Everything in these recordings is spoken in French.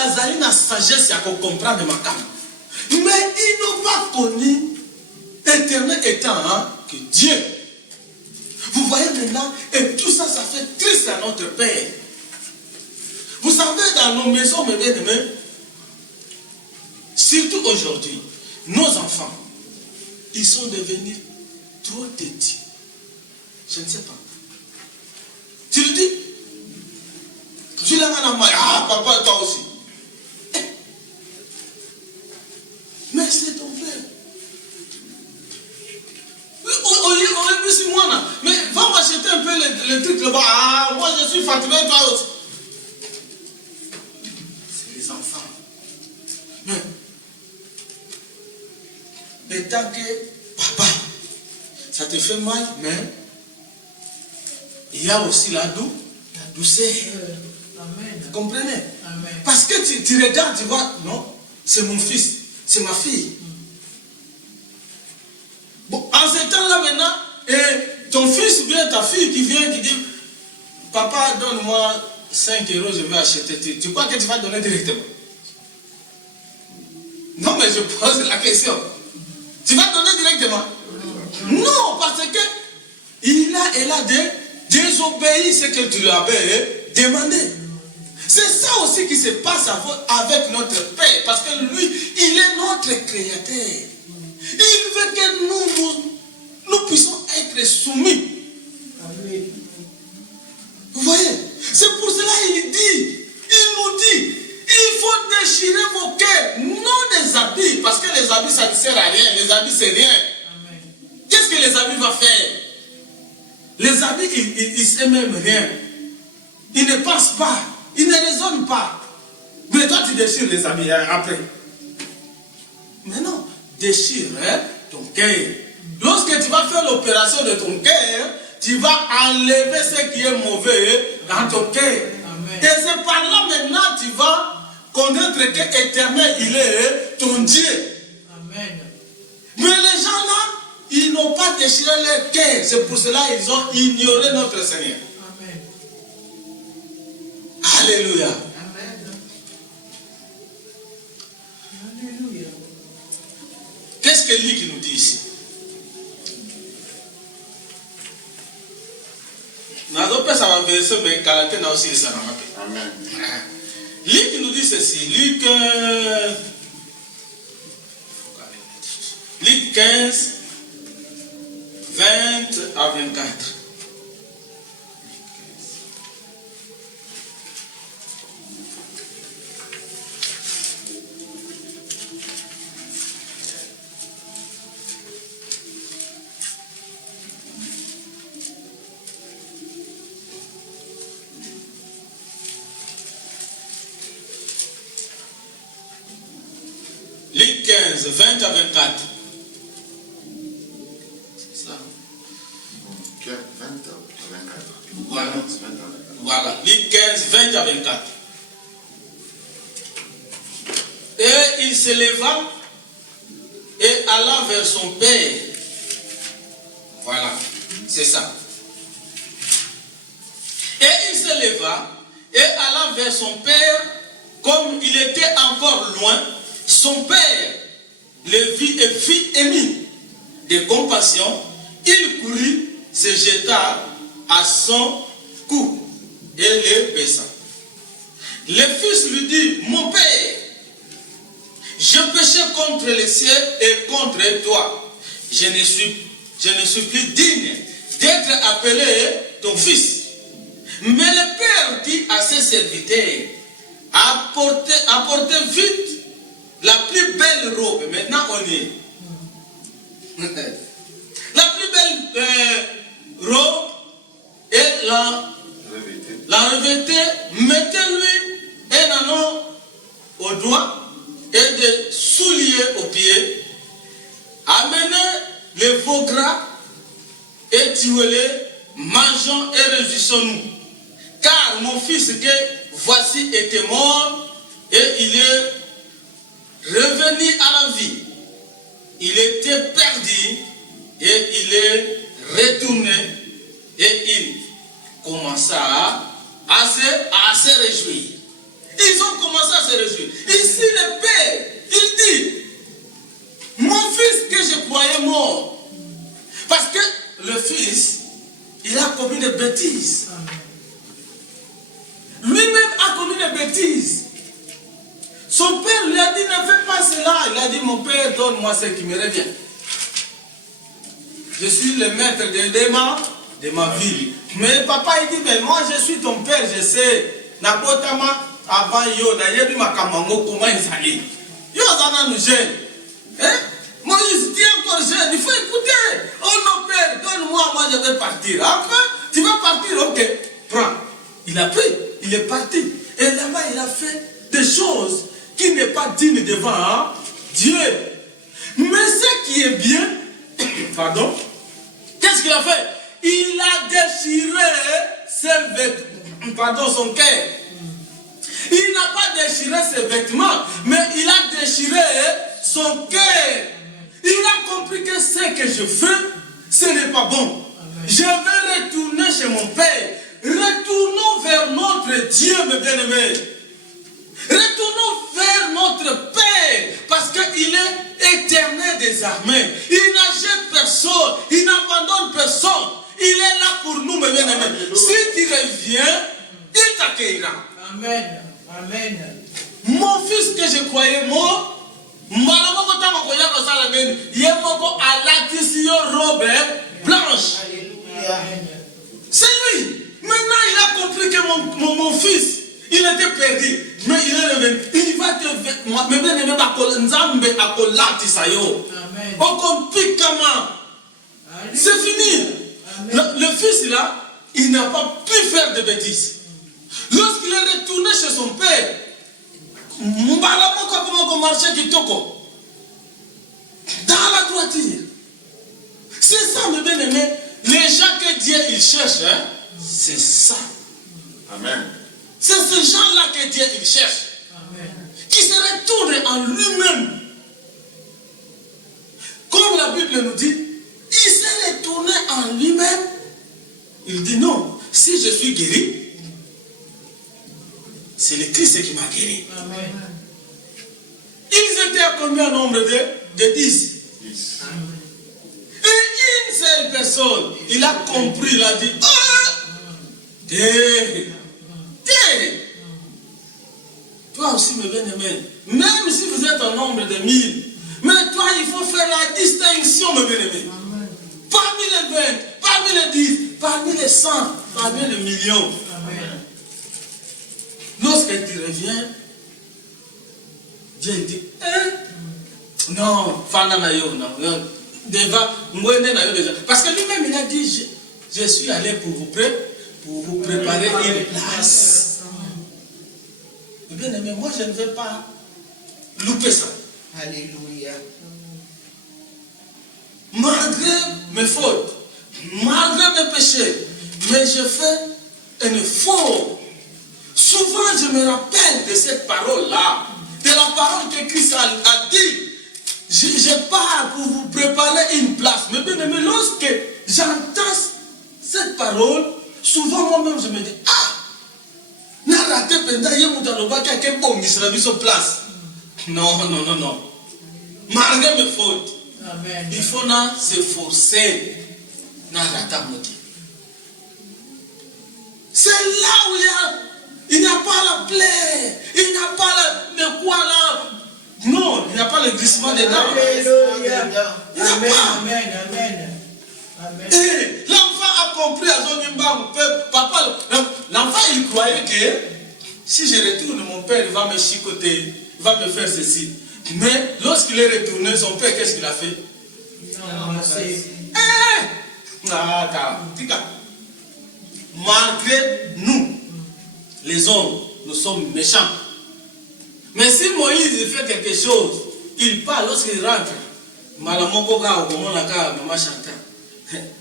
bazali na sagesse à comprendre ma cam. Mais ils n'ont pas connu éternel étant que Dieu. Vous voyez maintenant, et tout ça, ça fait triste à notre Père. Vous savez, dans nos maisons, mes bien-aimés, surtout aujourd'hui, nos enfants, ils sont devenus trop têtus. Je ne sais pas. Tu le dis? Tu l'as à moi. Ah, papa, toi aussi. Mais c'est ton père. Mais va m'acheter un peu le truc là-bas. Ah, moi je suis fatigué, toi aussi. C'est les enfants. Mais tant que papa, ça te fait mal, mais il y a aussi la douceur. Amen. Vous comprenez? Amen. Parce que tu regardes, tu vois, non, c'est mon fils, c'est ma fille. Bon, en ce temps-là maintenant, et ton fils ou bien ta fille qui vient, qui dit, papa, donne-moi 5 €, je vais acheter. Tu crois que tu vas donner directement? Non, mais je pose la question. Tu vas donner directement? Non, parce que elle a désobéi ce que tu lui avais demandé. C'est ça aussi qui se passe avec notre Père, parce que lui, il est notre Créateur. Il veut que nous puissions être soumis. Vous voyez? C'est pour cela qu'il nous dit, il faut déchirer vos cœurs, non des habits, parce que les habits ça ne sert à rien, les habits c'est rien. Qu'est-ce que les habits vont faire? Les habits, ils ne savent même rien. Ils ne pensent pas, ils ne raisonnent pas. Mais toi tu déchires les habits après. Mais non, déchire ton cœur. Lorsque tu vas faire l'opération de ton cœur, tu vas enlever ce qui est mauvais dans ton cœur. Et c'est par là maintenant tu vas connaître que l'éternel, il est ton Dieu. Amen. Mais les gens là, ils n'ont pas déchiré leur cœur. C'est pour cela qu'ils ont ignoré notre Seigneur. Amen. Alléluia. Alléluia. Qu'est-ce que lui qui nous dit ici? Amen. Luc qui nous dit ceci, Luc 15, 20 à 24. Luc 15, 20 à 24. C'est ça. 20 à 24. Voilà. Voilà. Luc 15, 20 à 24. Et il se leva et alla vers son père. Voilà. C'est ça. Et il se leva et alla vers son père, comme il était encore loin. Son père le vit et fit émis de compassion. Il courut, se jeta à son cou et le baisa. Le fils lui dit, mon père, je péchais contre le ciel et contre toi. Je ne suis plus digne d'être appelé ton fils. Mais le père dit à ses serviteurs, apportez vite la plus belle robe. Maintenant on y est. La plus belle robe et la revêtez, mettez-lui un anneau au doigt et des souliers aux pieds. Amenez les veaux gras et tuez-les, mangeons et réjouissons-nous. Car mon fils que voici était mort et il est revenu à la vie. Il était perdu et il est retourné et il commença à se réjouir. Ils ont commencé à se réjouir. bêtise. Son père lui a dit, ne fais pas cela. Il a dit, mon père, donne-moi ce qui me revient. Je suis le maître de ma vie. Mais papa, il dit, mais moi, je suis ton père, je sais. Nabotama, avant yo, nayebi makamango, comment il s'allie. Yo, zana nous gêne. Hein? Moïse, tu es encore jeune, il faut écouter. Oh non, père, donne-moi, moi je vais partir. Après, tu vas partir, ok, prends. Il a pris, il est parti. Et là-bas, il a fait des choses qui n'est pas digne devant Dieu. Mais ce qui est bien, pardon, qu'est-ce qu'il a fait? Il a déchiré ses vêtements, pardon, son cœur. Il n'a pas déchiré ses vêtements, mais il a déchiré son cœur. Il a compris que ce que je fais, ce n'est pas bon. Je vais retourner chez mon Père. Retournons vers notre Dieu, mes bien-aimés. Retournons vers notre Père, parce qu'il est éternel des armées. Il n'achète personne, il n'abandonne personne. Il est là pour nous, mes bien-aimés. Si tu reviens, il t'accueillera. Amen. Amen. Mon fils que je croyais mort, robe blanche. C'est lui. Maintenant, il a compris que mon fils, il était perdu. Mais il est revenu. Il va te c'est fini. Le fils là, il n'a pas pu faire de bêtises. Lorsqu'il est retourné chez son père, dans la droiture. C'est ça, mes bien-aimés. Les gens que Dieu il cherche, hein, c'est ça. Amen. C'est ces gens-là que Dieu il cherche. Amen. Qui se retournent en lui-même. Comme la Bible nous dit, il s'est retourné en lui-même. Il dit non, si je suis guéri, c'est le Christ qui m'a guéri. Amen. Ils étaient à combien nombre de 10? Et une seule personne, il a compris, il a dit, toi aussi, mes bien-aimés, même si vous êtes un nombre de 1000, mais toi, il faut faire la distinction, mes bien-aimés. Parmi les 20, parmi les 10, parmi les 100, parmi les millions. Amen. Lorsque tu reviens, Dieu dit, non, parce que lui-même il a dit, je suis allé pour vous préparer une place. Bien aimé, moi je ne vais pas louper ça. Alléluia. Malgré mes fautes, malgré mes péchés, mais je fais un effort. Souvent je me rappelle de cette parole-là. De la parole que Christ a dit, je pars pour vous préparer une place. Mais bien aimé, lorsque j'entends cette parole, souvent moi-même je me dis, n'a raté pendant il y a une place. Non. Malgré mes fautes, amen. Il faut s'efforcer. C'est là où il n'y a pas la plaie, il n'y a pas le quoi là. Non, il n'y a pas le glissement des dents. Alléluia. Il n'y a pas. Amen. Et l'enfant a compris à son papa, l'enfant il croyait que si je retourne, mon père il va me chicoter, il va me faire ceci. Mais lorsqu'il est retourné, son père, qu'est-ce qu'il a fait? Malgré nous, les hommes, nous sommes méchants. Mais si Moïse fait quelque chose, il part lorsqu'il rentre.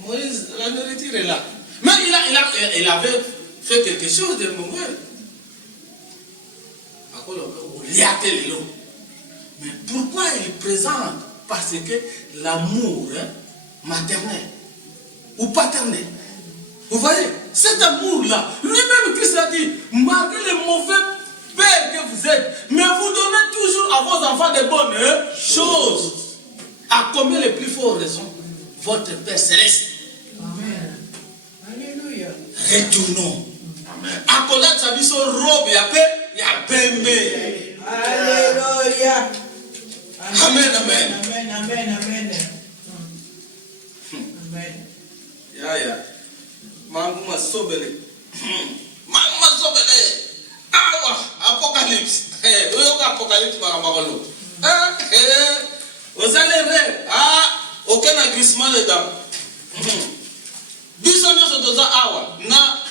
Moïse, la nourriture est là. Mais il avait fait quelque chose de mauvais. Mais pourquoi il présente? Parce que l'amour maternel ou paternel. Vous voyez, cet amour-là, lui-même Christ a dit, malgré les mauvais pères que vous êtes, mais vous donnez toujours à vos enfants de bonnes choses. À combien les plus fortes raisons? Votre Père céleste. Amen. Alléluia. Retournons. Amen. À connaître sa vie, son robe, il y a Amen, amen. Amen, amen, amen. Amen. Ya. Manguma sobele. Manguma sobele. Awa, Apocalypse. Oyoka Apocalypse makamalo. Vous allez rire. Aucun agressement dedans. Biso nyoso toza awa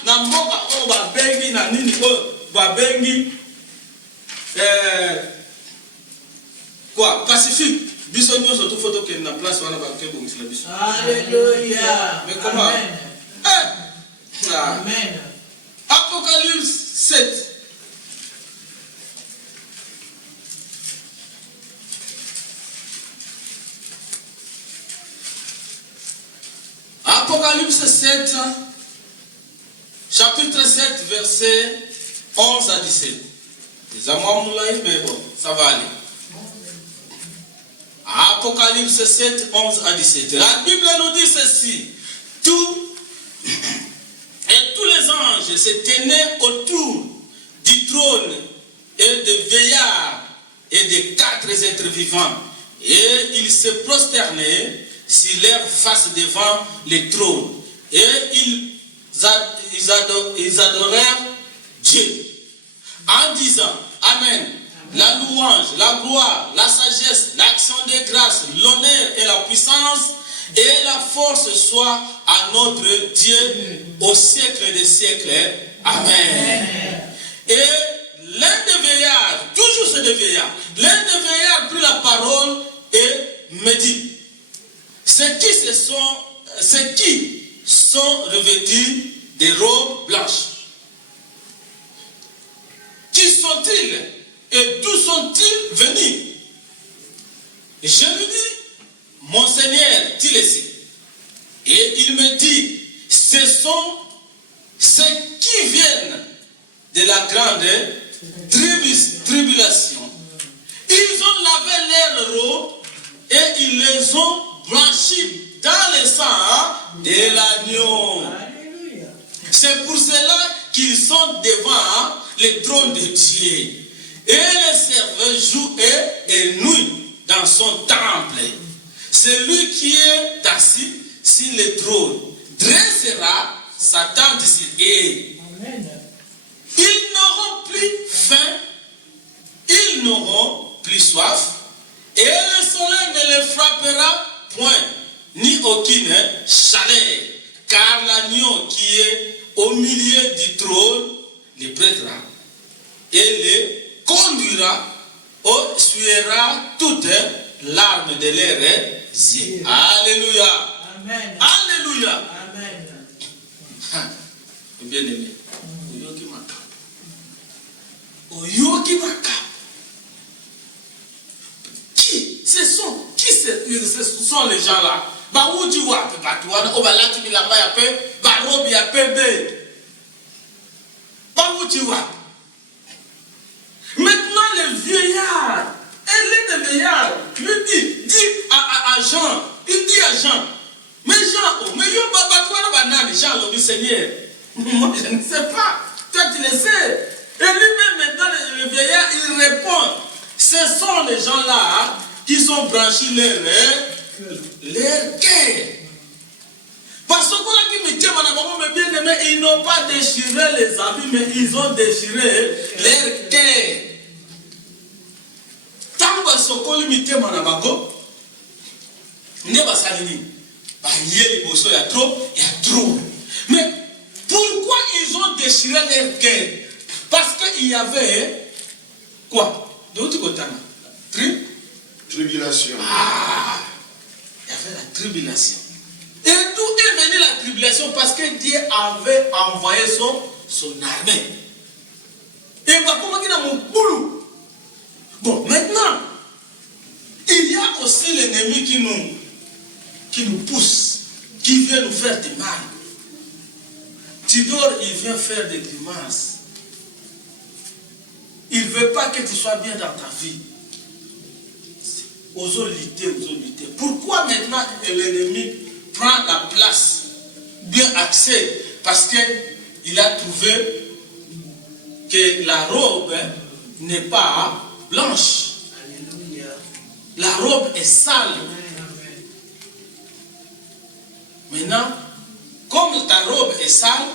na mboka o ba bengi na nini o ba bengi quoi Pacifique. Biso nyoso tout photo que na place wana ba kebo misla biso. Alléluia. Mais comment? Amen. Amen. Apocalypse 7. Apocalypse 7, chapitre 7, verset 11 à 17. Les amours moulay, mais bon, ça va aller. Apocalypse 7, 11 à 17. La Bible nous dit ceci. Tous les anges se tenaient autour du trône et des veillards et des 4 êtres vivants. Et ils se prosternaient sur leur face devant le trône. Et ils adorèrent Dieu en disant Amen. La louange, la gloire, la sagesse, l'action de grâce, l'honneur et la puissance et la force soient à notre Dieu au siècle des siècles. Amen. Et l'un des veillards, toujours c'est des veillards, l'un des veillards prit la parole et me dit ceux qui sont revêtus des robes blanches. Qui sont-ils et d'où sont-ils venus? Et je lui dis, mon Seigneur, tu le sais. Et il me dit, ce sont ceux qui viennent de la grande tribulation. Ils ont lavé leurs robes et ils les ont blanchis dans le sang de l'agneau. C'est pour cela qu'ils sont devant le trône de Dieu. Et les servent jour et nuit dans son temple. Celui qui est assis sur le trône dressera sa tente sur eux. Ils n'auront plus faim, ils n'auront plus soif, et le soleil ne les frappera point, ni aucune chaleur, car l'agneau qui est au milieu du trône les prêtera et les conduira, essuiera toutes larmes de leurs yeux. Alléluia. Amen. Alléluia. Amen. Bien aimé. Oyoki Maka. Qui ce sont les gens là? Bah où tu vois Batouana, Obalati Bilamba Yape, Barobi Yapebe. Bah où tu vois? Maintenant les vieillards, et les vieillards lui dit à Jean, il dit à Jean, mais Jean, mais yo Batouana Banane, Jean le Seigneur. Moi je ne sais pas, toi tu le sais. Et lui-même maintenant le vieillard il répond, ce sont les gens là qui sont branchis leur cœur. Parce que ils n'ont pas déchiré les habits, mais ils ont déchiré leur cœur. Tant que ce qu'on limite manabako, ne va salini. Il y a trop. Mais pourquoi ils ont déchiré leur cœur? Parce qu'il y avait quoi? De l'autre côté, tribulation. Il y avait la tribulation. Et d'où est venue la tribulation? Parce que Dieu avait envoyé son armée. Et comment il a mon boulot? Bon, maintenant, il y a aussi l'ennemi qui nous pousse, qui vient nous faire du mal. Tu dors, il vient faire des grimaces. Il ne veut pas que tu sois bien dans ta vie. Osons-lutter. Pourquoi maintenant l'ennemi prend la place, bien axée? Parce qu'il a trouvé que la robe n'est pas blanche. Alléluia. la robe est sale. Amen. Maintenant, comme ta robe est sale,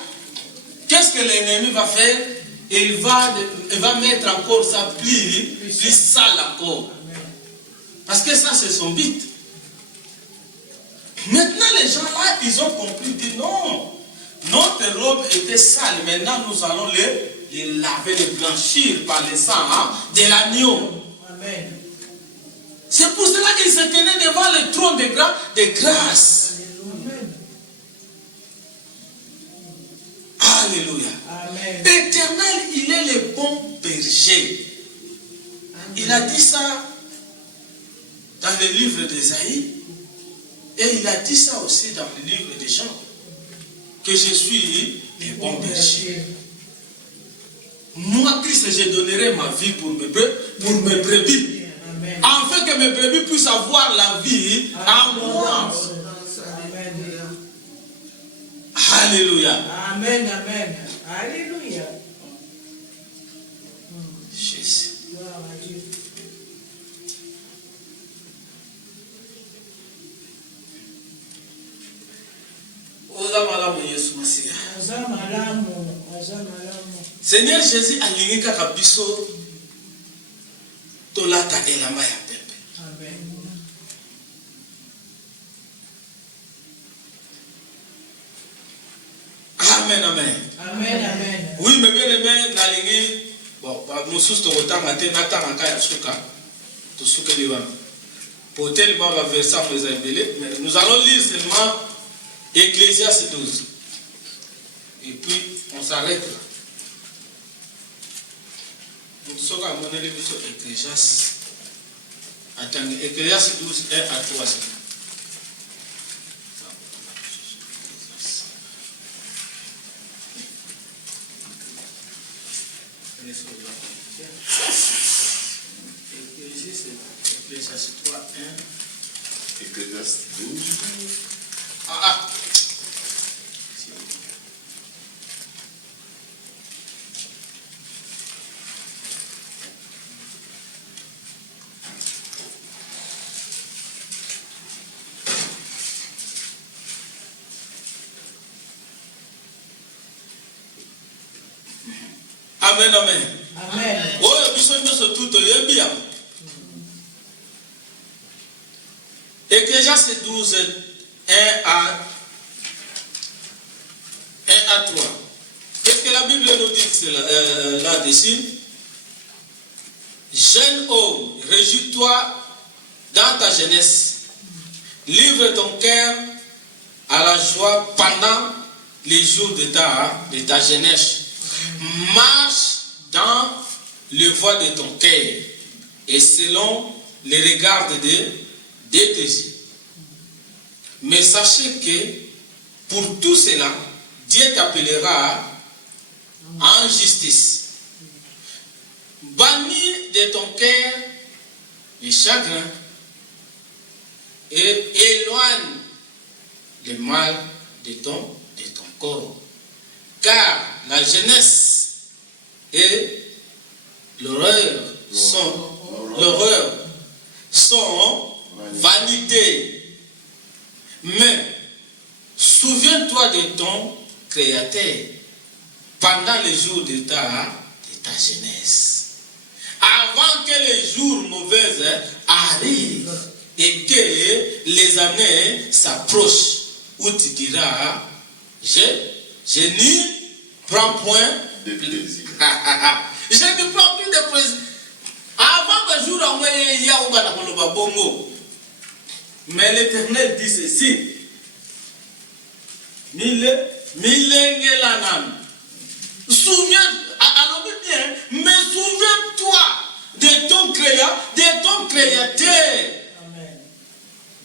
qu'est-ce que l'ennemi va faire? Il va mettre encore sa plie plus sale encore. Amen. Parce que ça, c'est son but. Maintenant, les gens là, ils ont compris, ils disent non. Notre robe était sale. Maintenant, nous allons les laver, les blanchir par le sang de l'agneau. Amen. C'est pour cela qu'ils se tenaient devant le trône de grâce. Amen. Alléluia. Amen. Éternel, il est le bon berger. Il a dit ça dans le livre d'Ésaïe. Et il a dit ça aussi dans le livre de Jean. Que je suis le bon berger. Moi, Christ, je donnerai ma vie pour mes brebis. Amen. Afin que mes brebis puissent avoir la vie en moi. Amen. Alléluia. Amen. Amen. Alléluia. Jésus. Gloire à Dieu. Seigneur Jésus alingi kaka biso tolata elamba ya pembe. Amen. Amen, amen. Amen. Amen. Oui, mais bien aimé, nalingi bon, mosusu tokotanga te natanga ya suka tosukeli wana. Pour tellement va verser à mes embellés, mais nous allons lire seulement Ecclésiaste 12. Et puis, on s'arrête là. Donc, ce qu'on a montré, c'est Ecclésiaste. Attendez, Ecclésiaste 12, 1 à 3. Ecclésiaste 3, 1. Ecclésiaste 12. Ah. Amen, amen. Amen. Oh, biso nyonso tout toyebi yango. Ecclésiaste 12, 1 à 3. Qu'est-ce que la Bible nous dit là-dessus? Jeune homme, réjouis-toi dans ta jeunesse. Livre ton cœur à la joie pendant les jours de ta jeunesse. Marche dans le voie de ton cœur et selon les regards de tes yeux. Mais sachez que pour tout cela, Dieu t'appellera en justice. Bannis de ton cœur les chagrins et éloigne le mal de ton corps. Car la jeunesse et l'horreur sont vanité. Mais souviens-toi de ton Créateur pendant les jours de ta jeunesse. Avant que les jours mauvais arrivent et que les années s'approchent, où tu diras, je n'y prends point de plaisir. Je ne prends plus de plaisir. Avant que jour il y a bongo. Mais l'Éternel dit ceci. Alors bien, mais souviens-toi de ton Créateur. Amen.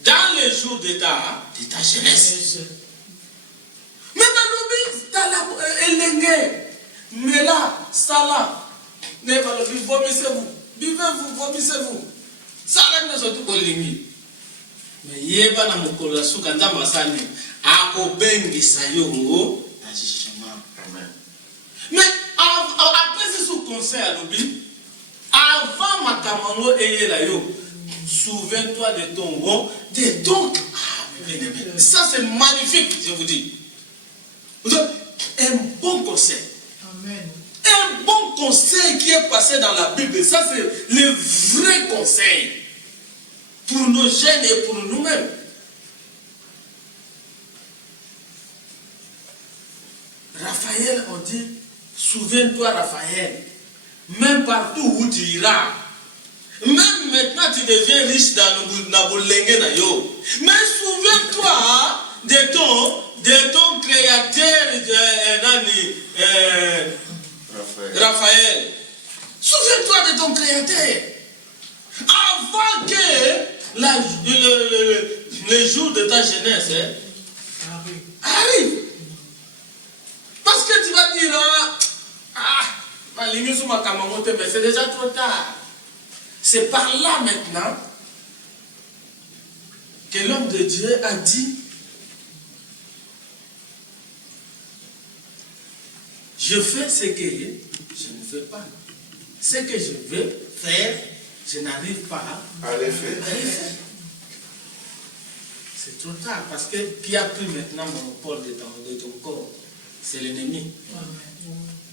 Dans les jours de ta jeunesse. Mais dans mais là, ça là, vomissez-vous, vivez-vous, vomissez-vous. Ça là, nous sommes tous limi. Mais yeba na mokolo suka nzamba sani akobengisa yo na jugement. Amen. Mais après ce conseil à l'obi, avant matamango eyela yo, Souviens-toi de ton bon, de ton... Ça c'est magnifique, je vous dis. Un bon conseil. Amen. Un bon conseil qui est passé dans la Bible. Ça c'est le vrai conseil. Pour nos jeunes et pour nous-mêmes. Raphaël, on dit, souviens-toi Raphaël, même partout où tu iras, même maintenant tu deviens riche dans Nabolengue Nayo, mais souviens-toi de ton créateur Raphaël. Souviens-toi de ton créateur. Avant que le jour de ta jeunesse arrive. Parce que tu vas dire, mais c'est déjà trop tard. C'est par là maintenant que l'homme de Dieu a dit, je fais ce que je ne veux pas. Ce que je veux faire, je n'arrive pas à les faire. C'est trop tard parce que qui a pris maintenant le monopole de ton corps? C'est l'ennemi.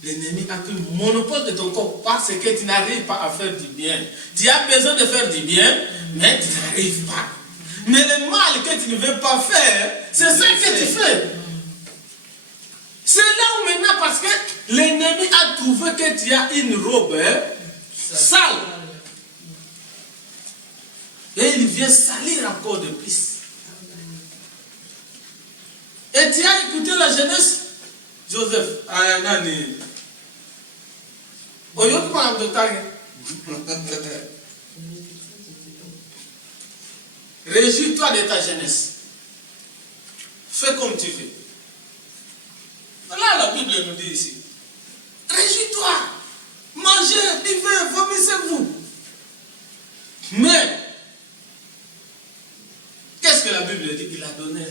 L'ennemi a pris le monopole de ton corps parce que tu n'arrives pas à faire du bien. Tu as besoin de faire du bien, mais tu n'arrives pas. Mais le mal que tu ne veux pas faire, c'est ça que tu fais. C'est là où maintenant, parce que l'ennemi a trouvé que tu as une robe sale. Et il vient salir encore de plus. Et tu as écouté la jeunesse, Joseph, Ayanani. Réjouis-toi de ta jeunesse. Fais comme tu fais. Voilà la Bible nous dit ici. Réjouis-toi. Mangez, buvez, vomissez-vous. Mais, qu'est-ce que la Bible dit? Il a donné un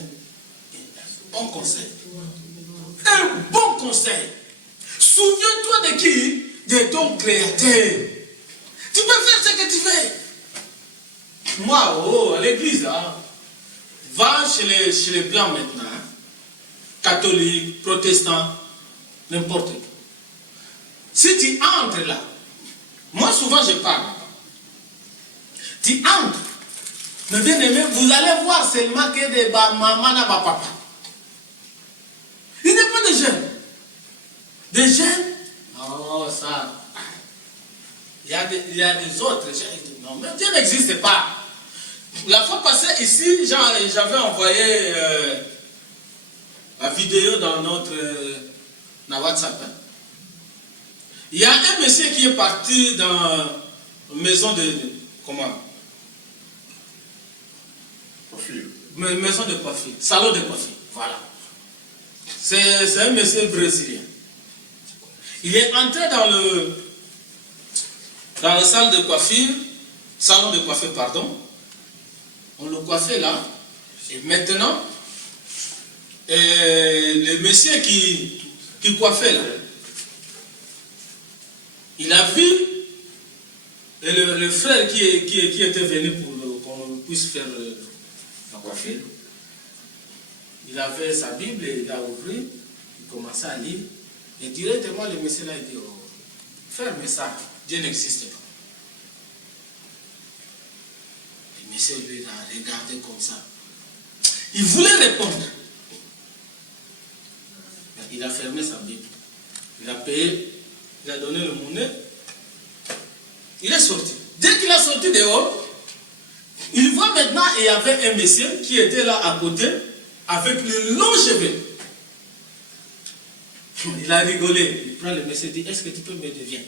bon conseil. Un bon conseil. Souviens-toi de qui? De ton créateur. Tu peux faire ce que tu veux. Moi, à l'église, va chez les blancs maintenant. Catholiques, protestants, n'importe quoi. Si tu entres là, moi souvent je parle. Tu entres. Mais bien aimé, vous allez voir seulement que des maman et papa. Il n'y a pas de jeunes. Des jeunes, oh ça. Il y a des autres jeunes. Non, mais Dieu n'existe pas. La fois passée ici, j'avais envoyé la vidéo dans notre WhatsApp. Il y a un monsieur qui est parti dans une maison de comment? Coiffure. Maison de coiffure, salon de coiffure, voilà. C'est un monsieur brésilien. Il est entré dans la salle de coiffure, salon de coiffure, pardon. On le coiffait là. Et maintenant, le monsieur qui coiffait là, il a vu le frère qui était venu pour qu'on puisse faire la coiffure. Il avait sa Bible, il a ouvert, il commençait à lire. Et directement, le monsieur là, il dit, oh, ferme ça, Dieu n'existe pas. Le monsieur lui a regardé comme ça. Il voulait répondre. Mais il a fermé sa Bible. Il a payé, il a donné le monnaie. Il est sorti. Dès qu'il est sorti dehors, il voit maintenant, il y avait un monsieur qui était là à côté, avec le long cheveux. Il a rigolé. Il prend le monsieur et dit, est-ce que tu peux me dire?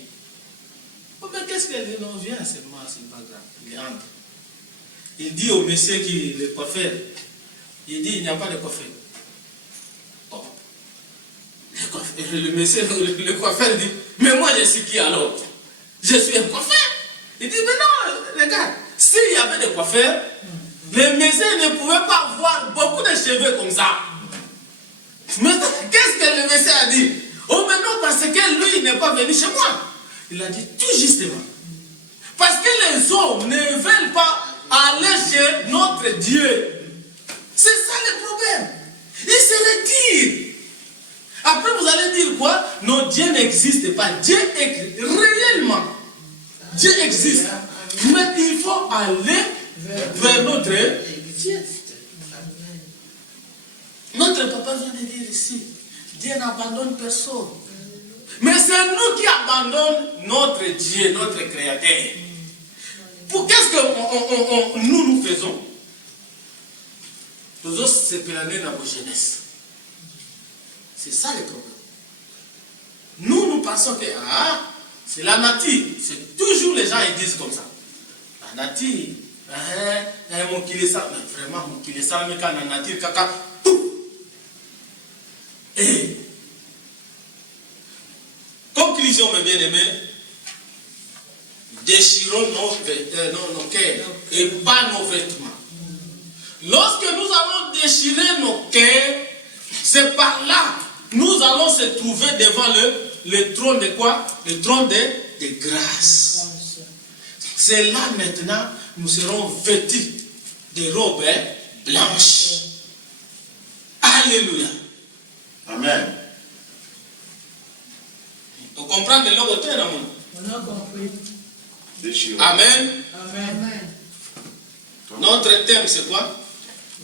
Oh, mais qu'est-ce qu'elle dit? Non, viens seulement, c'est pas grave. Il entre. Il dit au monsieur qui le coiffeur, il dit, il n'y a pas de coiffeur. Oh. Le monsieur, le coiffeur dit, mais moi je suis qui alors? Je suis un coiffeur. Il dit, mais non, regarde, s'il y avait des coiffeurs, les messieurs ne pouvaient pas avoir beaucoup de cheveux comme ça. Mais qu'est-ce que le monsieur a dit? Oh, mais non, parce que lui, il n'est pas venu chez moi. Il a dit tout justement. Parce que les hommes ne veulent pas aller chez notre Dieu. C'est ça le problème. Il se retire. Après, vous allez dire quoi? Non, Dieu n'existe pas. Dieu existe réellement. Dieu existe. Mais il faut aller vers notre Dieu. Notre papa vient de dire ici, Dieu n'abandonne personne. Mais c'est nous qui abandonnons notre Dieu, notre Créateur. Qu'est-ce que nous faisons? Nous autres, c'est planer dans vos jeunesse. C'est ça le problème. Nous pensons que c'est la nature. C'est toujours les gens ils disent comme ça. La nature. Mon qu'il ça. Mais vraiment, mon qu'il ça, mais quand la nature, caca, tout. Et conclusion, mes bien-aimés, déchirons nos cœurs et pas nos vêtements. Lorsque nous allons déchirer nos cœurs, c'est par là nous allons se trouver devant le trône de quoi? Le trône de grâce. C'est là maintenant nous serons vêtus de robes blanches. Alléluia. Amen. Vous comprenez le côté, non? On a compris. Déchirons. Amen. Amen. Notre thème, c'est quoi?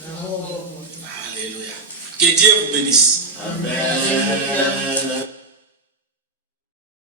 La robe. Alléluia. Que Dieu vous bénisse. Amen.